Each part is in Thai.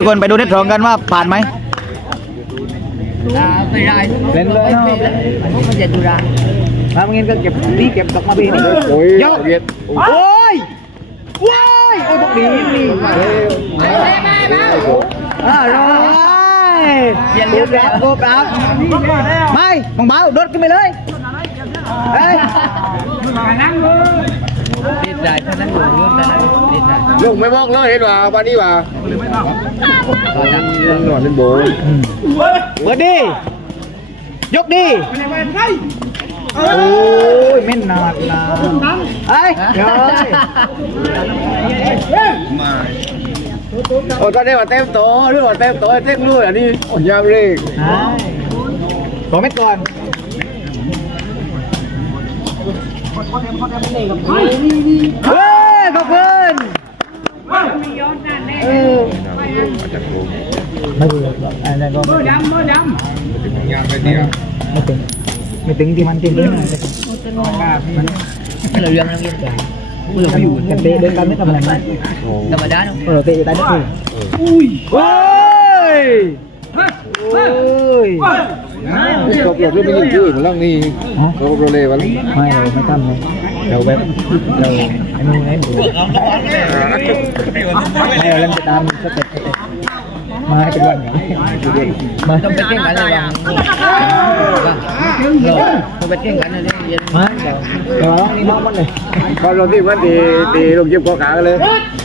ทุกคนไปดูเน็ตรองกันว่าผ่านไหมไม่ได้เล่นเลยมันจะดูราทำงั้นก็เก็บนี่เก็บดอกมาบีนี่โอ้ยยกเวียดโอ้ยว้ายโอ้ยต้องดีนี่อ่ารอเย็นเย็นรับโกรับไม่มองเบาโดดขึ้นไปเลย เฮ้ยติดได้เท่านั้นอยู่ร่วมได้ติดได้ลุงไม่บอกเลยเห็นว่าวันนี้ว่าหนอนเป็นโบเปิดดิยกดิโอ้ยไม่นานนะเฮ้ยเดี๋ยวโอ้ตอนนี้ว่าเต็มโตหรือว่าเต็มโตเต็มด้วยอันนี้ยามเร่งขอเม็ดก่อน เฮ้ยขอบคุณเออไม่เบื่ออันนั้นก็ไม่ยามไปเดียวไม่ถึงไม่ถึงที่มันจริงเลยนะเราเรื่องเราเรียนกันเราไม่อยู่กันเตะเดินกันไม่ทำอะไรมันธรรมดาเนาะเออเตะอยู่ใต้นี่คืออุ้ยโอ้ยโอ้ย ตบหลบด้วยไม่ยิงชื่อมันล่างนี่ตบโรเล่วันไม่เราไม่ทำเลยเราแบบเราไอ้นู่นไอ้หนูไม่เราเล่นไปตามสเต็ปสเต็ปมาให้เป็นวันอย่างนี้มาต้องไปเก่งกันเลยบ้างต้องไปเก่งกันเลยเรียนมาเดี๋ยวเดี๋ยวร้องนี่น้องมันเลยพอเราที่วันตีตีลงยิบคอขาเลย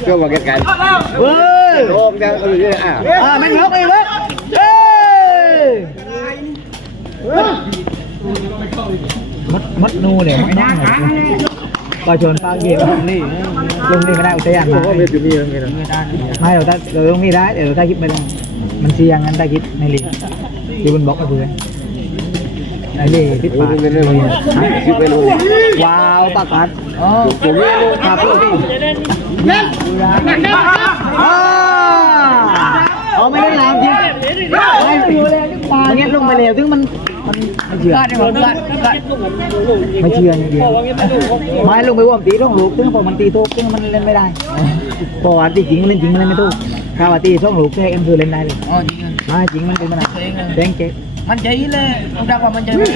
ช่วงวันเกิดกันเฮ้ยโลกจะเอออะอ่าแม่งล็อกเองเลยเอ้ย มัดมัดนูเนี่ยมัดน้องเนี่ยก็ชวนฟังเกมลงนี่ลงนี่ไม่ได้อุทยานผมมาก็ไม่ถึงนี่นะไม่เราถ้าเราลงนี่ได้แต่เราถ้าคิดไม่ได้มันเสี่ยงงั้นถ้าคิดในลีกอยู่บนบล็อกก็คือในลีกพิษโอ้ปายเล่นเล่นมันคิดไปเลยว้าวปากกัดอ๋อผมไม่รู้ครับพี่อ่าเอาไม่ได้ลามจริงไม่มันเงี้ยลงไปแล้วถึงมันมันไม่ เชื่อกัดกัดกัดไม่เชื่อจริงๆไม่ลงไปว่ามันตีต้องลูกถึงพอมันตีทุกถึงมันเล่นไม่ได้พอว่าตีจริงมันเล่นจริงมันเล่นไม่ถูกถ้าว่าตีช่องลูกแค่กันคือเล่นได้เลยอ๋อจริงไม่จริงมันเป็นมันอะแดงเจ๊มันใจเลยต้องดักว่ามันใจมัน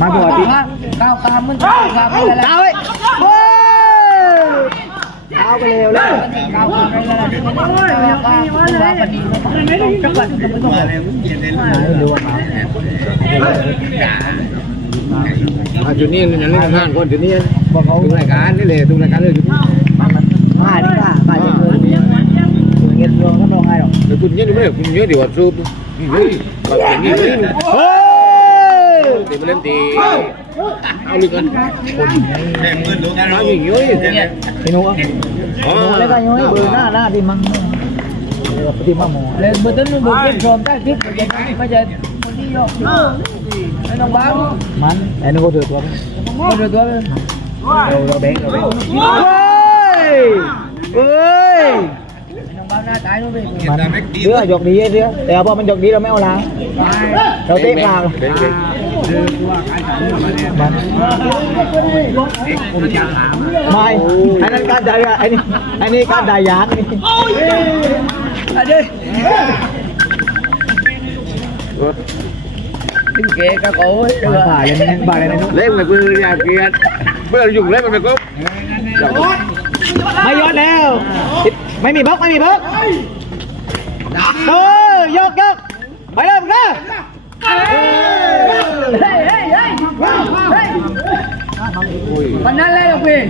มาพอตีก้าวตามมันก้าวตามไปแล้วดาวเว้ยโอ้ย ดาวไปเร็วแล้วก้าวตามไปแล้วก้าวก้าวพอดีจังหวัดก็ไม่ต้องไม่รู้ว่ามาอะจุดนี้นั่นเล่นงานคนจุดนี้บอกเขาทุกรายการนี่เลยทุกรายการเลยจุดนี้มาดิค่ะมาจะเกินเงี้ยรวมก็รองไห้หรอกแต่คุณเยอะดูไหมคุณเยอะดีกว่าซูบเฮ้ยแบบนี้นี่เฮ้ยตีมาเล่นตี เอาลึกกันมาอย่างนี้ไอ้หนูอะหนูอะไรกันยังไงเบอร์หน้าหน้าที่มังที่มาหมอเลยเมื่อต้นมึงเป็นพร้อมได้คิดไม่ใช่คนที่ยกไอ้น้องบ้ามันไอ้หนูก็ถือตัวคนเดียวตัวเลยเราเราแบงเราแบงเฮ้ยเฮ้ยน้องบ้าหน้าตายนู้นเลยมันเรือหยกดีเรือแต่พอมันหยกดีเราไม่เอาล้างเราเตะกลางมัน ไม่อันนั้นการด่าไอ้นี่ไอ้นี่การดายานี่อันนี้ถึงเก๋ก็โก้ยบ่าเลยมันบ่าเลยนะเล่นมาเพื่ออยากเกียรเพื่อยุ่งเล่นมันไปก็ไม่ยอดแล้ว ไม่มีบล็อกไม่มีบล็อกเออยกยกไปเลยมึงนะ เฮ้ยเฮ้ยเฮ้ยเฮ้ยวันนั้นเลยลูกพี่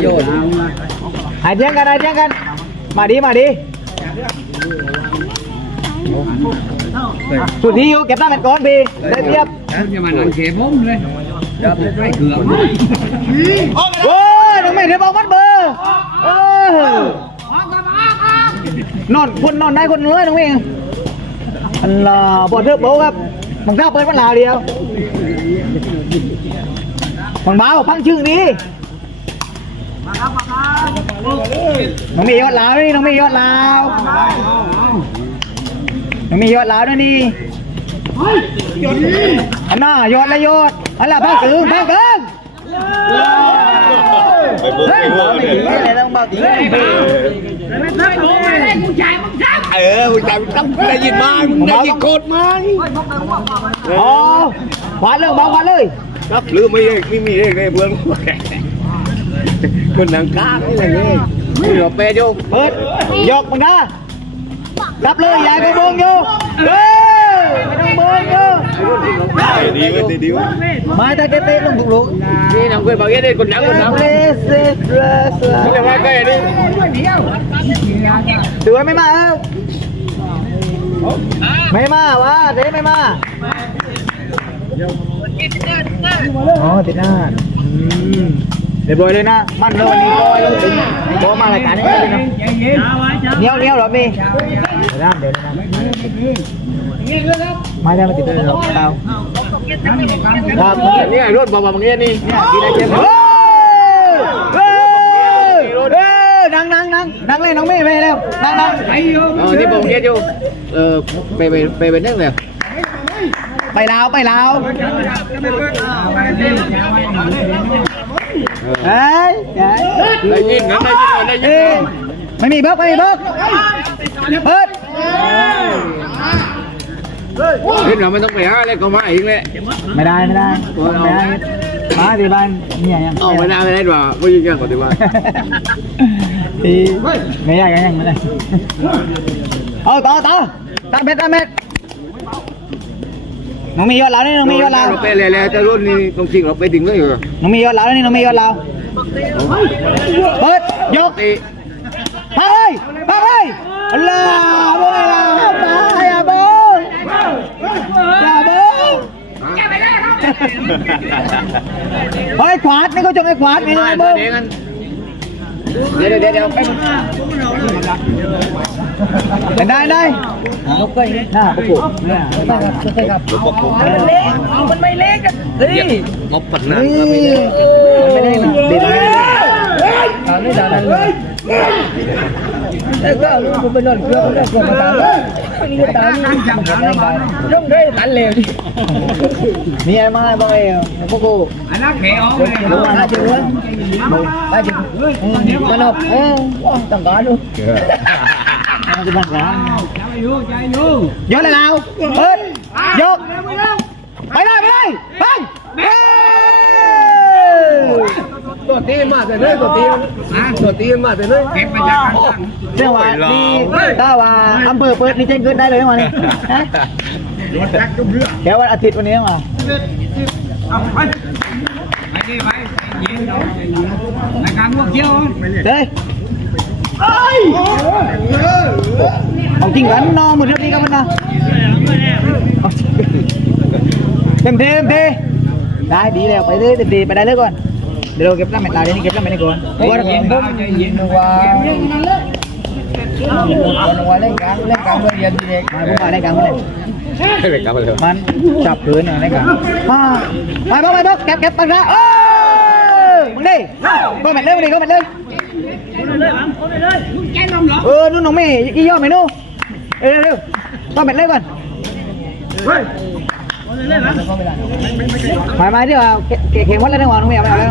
โยนหายเที่ยงกันหายเที่ยงกัน มาดีมาดีสุดที่อยู่เก็บหน้าเป็นก้อนพี่ได้เทียบจะมาหนังเข็มมเลยจับเลยไม่เกือโอ้ยน้องไม่เดี๋ยวบอกมัดเบอร์เออนอนคนนอนได้คนเลยน้องเอง อันละบอดเทิร์โบครับมันเข้าเปิดมันลาวเดียวมันเบาพังชื่อนี้น้องมียอดลาวนี่น้องมียอดลาวน้องมียอดลาวด้วยนี่อันน่ายอดละยอดอันละพังกึ่งพังกึ่งไปบุกไปบุกเลยต้องเบาตีเออมึงจำต้องได้ยินมามึงได้ยินโคตรมาอ๋อขวาเลยบอลขวาเลยครับหรือไม่ไม่มีเลขเลยเพื่อนคนหนังกล้าอะไรเนี่ยนี่เราเปย์โยมเปิดยกมึงนะรับเลยยายไปบงอยู่เฮ้ยไม่ต้องเบิร์นอยู่ดีเว้ยดีเว้ยมาถ้าเตะลงบุกลุกนี่น้องเคยบอกยังได้คนหนังคนหนังเลสเลสเลสมึงจะว่าใกล้นี่ถือว่าไม่มาเออ ไม่มาวะเด้ไม่มาอ๋อติดหน้าเดี๋ยวบอยเลยนะ มั่นเลยวันนี้บอยบอยมารายการนี้เลยนะเนี้ยวเนี้ยวหรอมีเดี๋ยวนะเดี๋ยวนะไม่ได้มาติดเลยหรอเปล่าครับนี่ไอ้รถบอกว่ามึงเนี่ยนี่กินอะไรเจ็บเฮ้ยเฮ้ยเฮ้ย นั่งนั่งนั่งนั่งเลยน้องเมย์ไปเร็วนั่งนั่งอ๋อนี่บอกเนี่ยอยู่เออไปไปไปเป็นนั่งเลยไปลาวไปลาวเฮ้ยเฮ้ยได้ยินนะได้ยินได้ยิเอ้ยนไม่มีเบิกไม่มีเบิกเปิดเห็นเราไม่ต้องไปหาอะไรก็มาเองแหละไม่ได้ไม่ได้ไม่ได้มาที่บ้านเนี่ยยังเอาไม่ได้ไม่ได้หรอไม่ยิงกันก่อนดีกว่า ทีไม่ได้กันยังไม่ได้เอาต่อต่อตามเม็ดตามเม็ดน้องมียอดเรานี่น้องมียอดเราเราไปเลยแล้วจะรุ่นนี้ตรงจริงเราไปถึงเลยเหรอน้องมียอดเรานี่น้องมียอดเราเปิดยกไปไปไปอัลลาบ่ได้ละตายอะบ่อย่าบ่เฮ้ยขวาดนี่ก็จงไอ้ขวาดนี่ไอ้เดี๋บ่ยวกัน เดี๋ยวเดี๋ยวเดี๋ยวไปได้ได้นกเก้ยหน้าประกบเนี่ยได้ครับใช่ครับมันเล็กมันไม่เล็กอะเฮ้ยงบปักหน้านี่ไม่ได้นะเด็ดเลยตอนนี้ด่านั่นเลยแต่ก็รู้ผมเป็นอนเครื่องแล้วก็มาตามนี่ตามนี่จังจังย่องได้ตันเร็วดิมีอะไรมาบ้างเอ้พวกกูอันนั้นแขอเลยรู้ว่าจะรู้ได้จริง มันออกเอ้ต้องการดูจะบังคับใจอยู่ใจอยู่ยกเลยเราเปิดยกไปเลยไปเลยไปเฮ้ยตัวตีมาแต่เนื้อตัวตีตัวตีมาแต่เนื้อเก็บไปจากข้างเรื่องว่านี่ถ้าว่าอำเภอเปิดนี่แจ้งเกิดได้เลยวันนี้ฮะแค่วันอาทิตย์วันนี้มา เอาไปไปดิไปเย็นเนาะในการพวกเที่ยวเฮ้ยเอาจริงกันนอนห มดเรื่องนี้กันมันนะเต็มทีเต็มทีได้ดีแล้วไปเลยเต็มทีไปได้เลยก่อนเดี๋ยวเราเก็บน้ำเม็ดตาเดี๋ยวนี้เก็บน้ำเม็ดนี่ก่อนเพราะว่าเย็นเนาะเย็นว่าว่าเล่นการเล่นการเมื่อเย็นทีเด็กมาพวกมาได้นเลยไปกลับไปเลยมันจับผืนอะไรกันมาไปบอกไปบอกเก็บเก็บปังนะเออมึงดิก็แมทเลยมึงดิก็แมทเลยเออนู่นน้องเมย์ยี่ย่อไหมนู่เออเร็วก็แมทเลยก่อนมามาที่ว่าเก่งวัดแล้วนะวะน้องเมย์เอาไปเอาแล้ว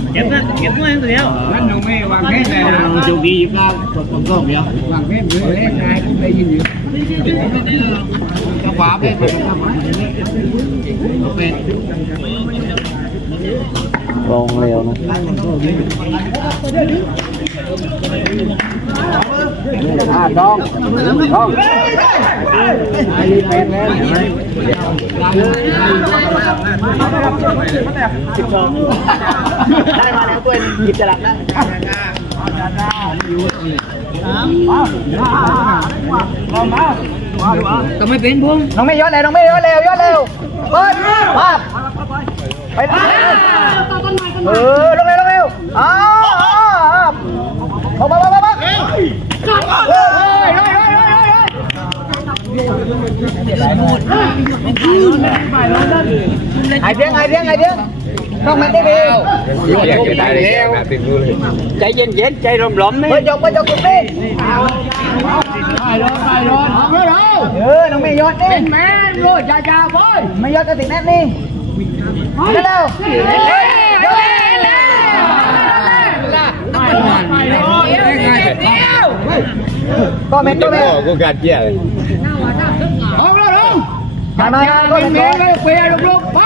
เลยโว้ยโว้ยโว้ยโว้ยเห็นไหมมึงจ้าพอดอกเม็ดเต็มทีแล้วจุดนี้เก็บเงินเก็บเงินตัวเดียวนั่นหนูไม่วางแค่ไหนนะจุกีอยู่ก้าวกดกล้องเดียววางแค่เบื่อเล่นไงได้ยินอยู่ขวาไปไปไปลงเร็วนะอ่าต้องต้องอาลีแปดแล้วเห็นไหมสิบสอง ได้มาแล้วตัวหยิบจะหลับนะก็ไม่เป็นพวงน้องไม่ย้อนเร็วน้องไม่ย้อนเร็วย้อนเร็วเปิดมาไปเออลงเร็วลงเร็วอ้าวอ้าวมามามามาเฮ้ยเฮ้ยเฮ้ยเฮ้ยไอเดียงไอเดียงไอเดียง ต้องแมนได้ดีอยากจะได้เลยแบบติดมือเลยใจเย็นๆใจหลอมๆนี่เฮ้ยยกไปยกตรงนี้เออน้องเมย์ยอดนี่เป็นแม่โลดจ้าจ้าบอยไม่ยอดกระติกแน่นี่เร็วก็เม็ดก็เม็ดกูการเจี๊ยเลยออกแล้วลงมามาก็เป็นเม็แม่ดเลยเปียลูกๆไป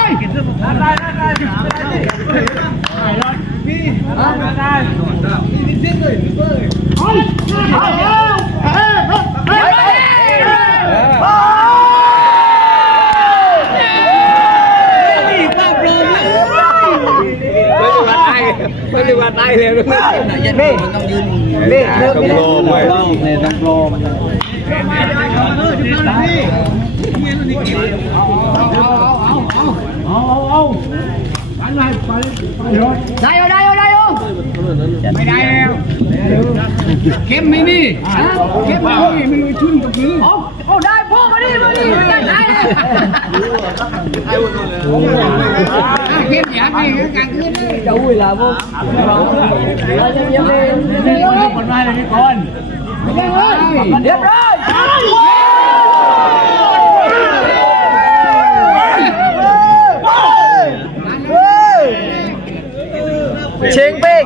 ไม่ได้ว่าตา ยไม่ได้ว่าตายเลยนี่นี่นี่เริ่มต้องนี่โลมเลยได้อยู่ได้อยู่ได้อยู่ไม่ได้แล้วเข้มไม่มีเข้มไม่มีมันมีชุ่นกับมือโอ้โอ้ได้พ่อมาดิมาดิได้ได้เข้มอย่างนี้กันขึ้นจะอุ้ยละพวกยังยังยังคนมาเลยนี่ก่อนเรียบร้อย เชงเป้ง